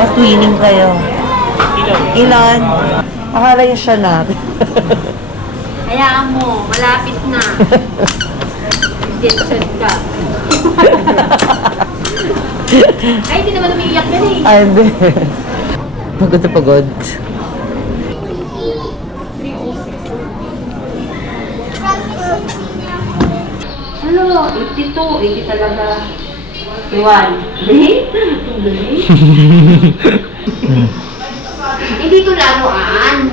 Matwining kayo. Ilan? Akala yung siya na. Hayaan mo, malapit na. Jetson ka. Ay, hindi naman umiiyak yan eh. Ay, hindi. Pagod na pagod. Ano? 82. 80 talaga. Iwan. Hindi ito laruan.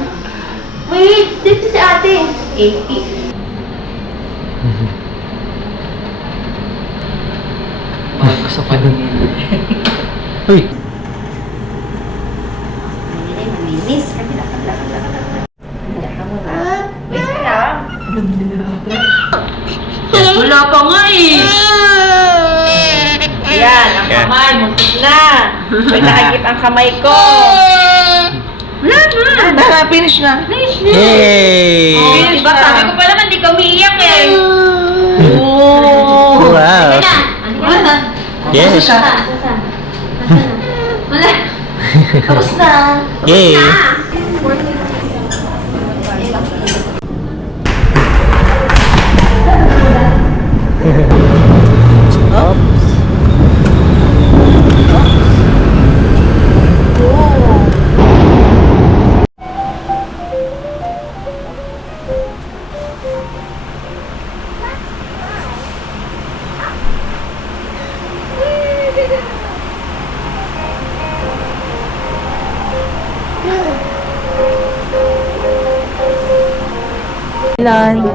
Wait, dito si ate. 80. Gusto ko dun. Uy! Malinis. Wait lang. Wala pa nga eh. Yan, ang kamay. Muntik na. May nakagip ang kamay ko. Wala na. Finish na. Finish na. Yay! Oh, diba? Sabi ko pa naman, di ka umiiyak eh. Oh! Wow! Sige na. Ano na? Yes! Wala. Tapos na. Yay! Ilan?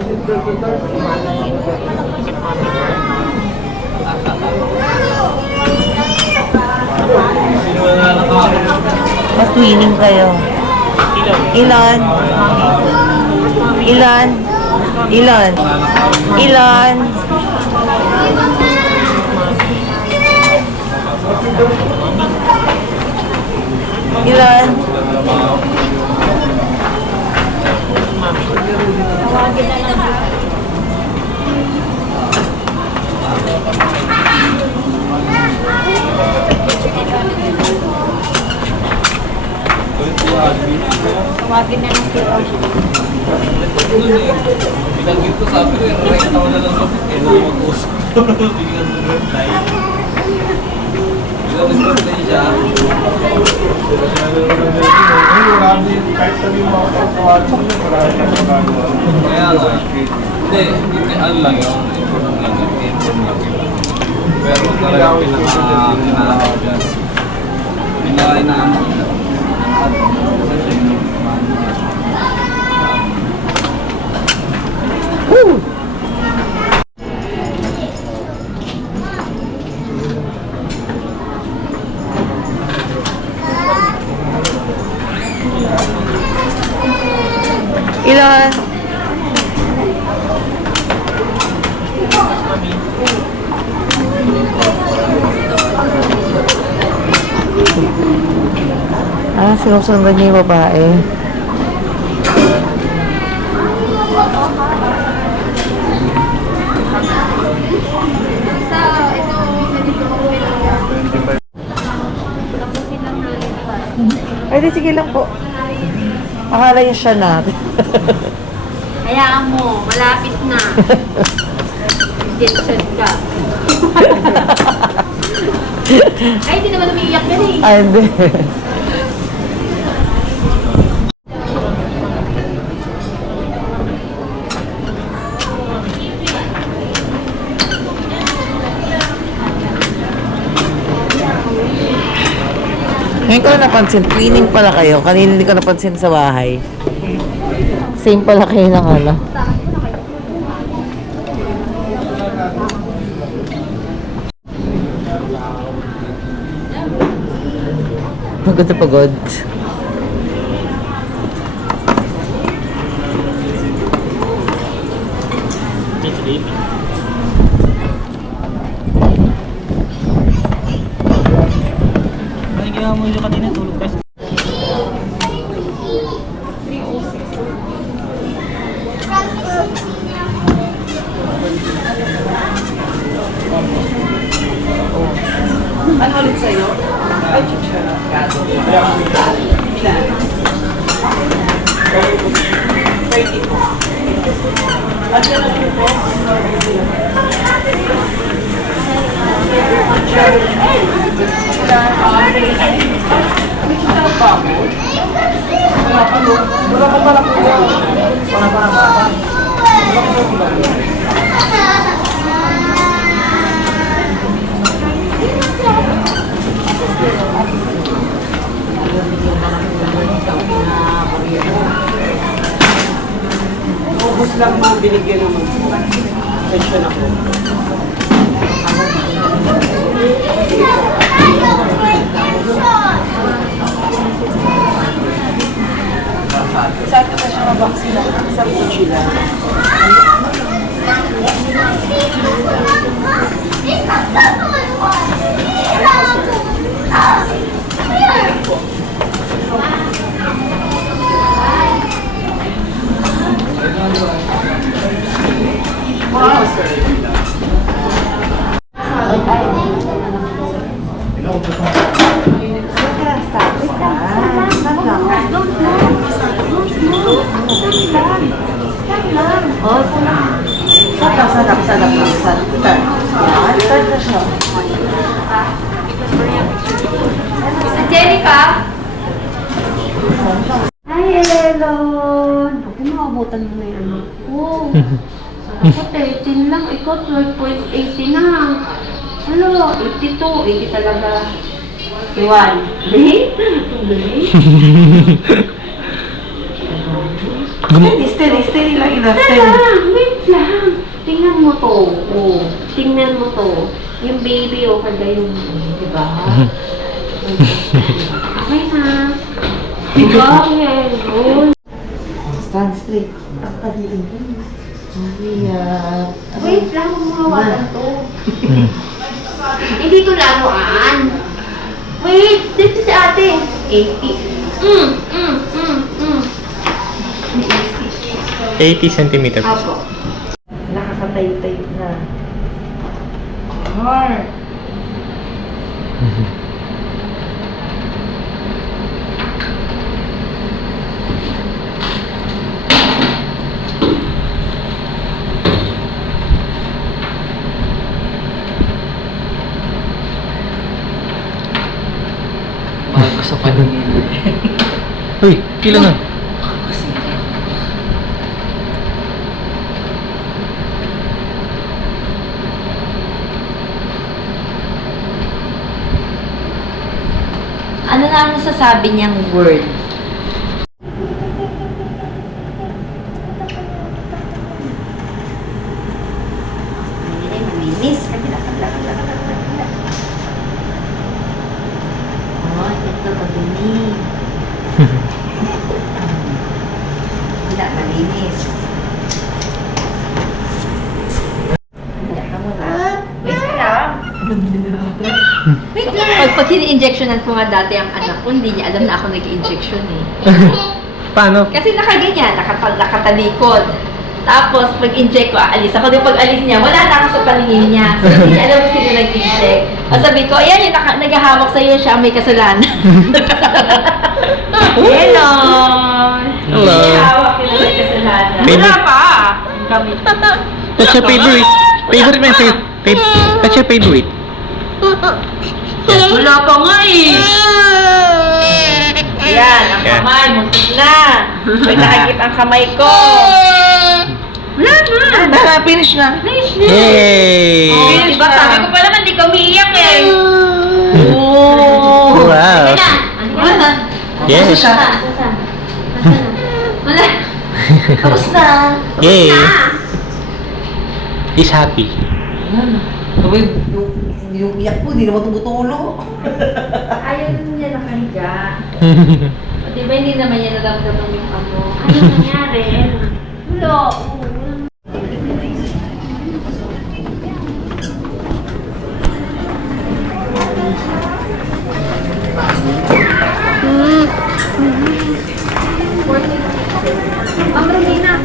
Matwining kayo. Ilan? Ilan? Ilan? Ilan? Ilan? Tawagin na ng sila. Pinagin ko sabi ko, right now na lang sabi ko, mag-post ko. Bigyan mo reply. Bigyan mo reply siya. Kahit sabihin mo ako sa WhatsApp, marami kang magagawa. Kaya nga, hindi, ano lang yun, inform lang yun. Pero talagang pinaka-inaano dyan. Pinaka-inaano dyan. Ilan? Sinusundan niya yung babae. Ay, di sige lang po. Akala yung siya na. Hayaan mo, malapit na. Jetson ka. Ay, hindi naman umiiyak yan eh. Ay, hindi. Ngayon ko na napansin, cleaning pala kayo. Kanina hindi ko napansin sa bahay. Same pala kayo ng ano. Pagod na pagod. Kaya mo yung kanina tulog ka. Ano ulit sa'yo? Ay, Ubus lang mo binigyan naman. Pension ako. Saan ka siya mabaksina? Sa Puchila. Angelica? Hi, Elon! Huwag mo makabutan mo na yung ano. Oo. Ako, 13 lang. Ikaw, 12.80 na. Ano, 82. 80 talaga. Iwan. Steady lang ina. Wait lang. Tingnan mo to. Oh, tingnan mo to. Yung baby o kada yung, di ba? Okay na. Okay, good. Stand straight. Wait lang, mawawalan to. Hindi to laruan. Wait, dito si ate. 80. 80 centimeters. Apo. Nakakatay-tay na. Hard. Gusto pa dun. Uy, kilo na. Ano na ang nasasabi niyang word? Malinis. Kabila. Oh, ito madumi. Kabila, malinis. Kabila ka muna. Wait lang. Wait lang. Pag ini-injectionan ko nga dati ang anak ko, hindi niya alam na ako nag-injection eh. Paano? Kasi nakaganyan, nakatalikod. Tapos, pag-inject ko, aalis ako. Yung pag-alis niya, wala na ako sa paningin niya. So, hindi niya alam kung sino nag-inject. O sabi ko, ayan yung naghahawak sa'yo siya, may kasalanan. Hello! Hello. Hawak yun may kasalanan. Favorite? Wala pa! Kami. What's your favorite? Favorite mo yung What's your favorite? Wala pa nga eh! Yan, ang Yeah. kamay, muntik na! May nakagip ang kamay ko! Wala na! Finish na. Nice na! Yay! Oh, diba sabi ko pa naman, di ka umiiyak eh! Oh. Wow! Sige na! Ano na? Yes! Nasaan? Wala! Tapos na. Yay! Na! He's happy. Sabay, yung iyak ko, di naman tumutulo. Ayaw niya nakahiga. O, di ba hindi naman niya naramdaman yung ano? Ano nangyari? Wala. Ma'am Romina,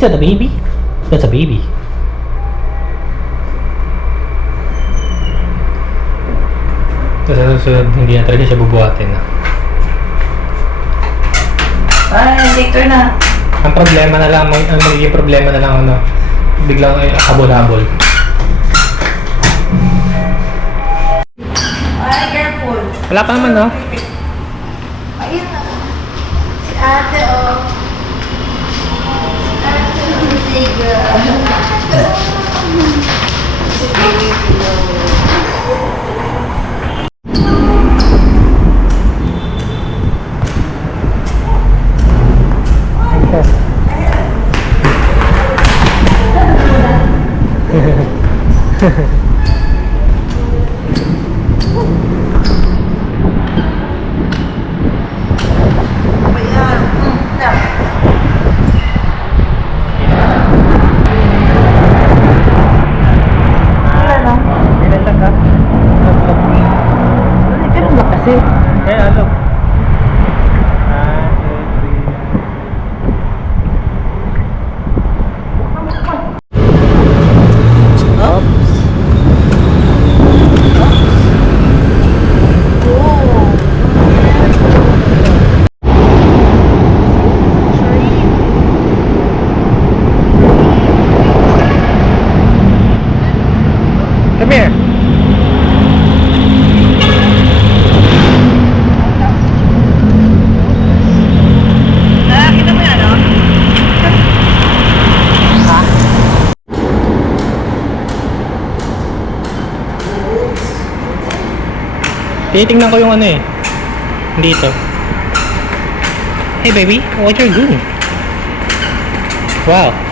Is that a baby? That's a baby. So, sa susunod, hindi na talaga siya bubuhatin na. Ay, later na. Ang problema na lang, ang magiging problema na lang, ano, biglang habol-habol. Ay, careful. Wala pa naman, no? Ayun na. Si ate, oh. Ate, say girl. Si baby, Kasi, ano? Come here. Tinitingnan ko yung ano eh. Dito. Hey baby, what you're doing? Wow.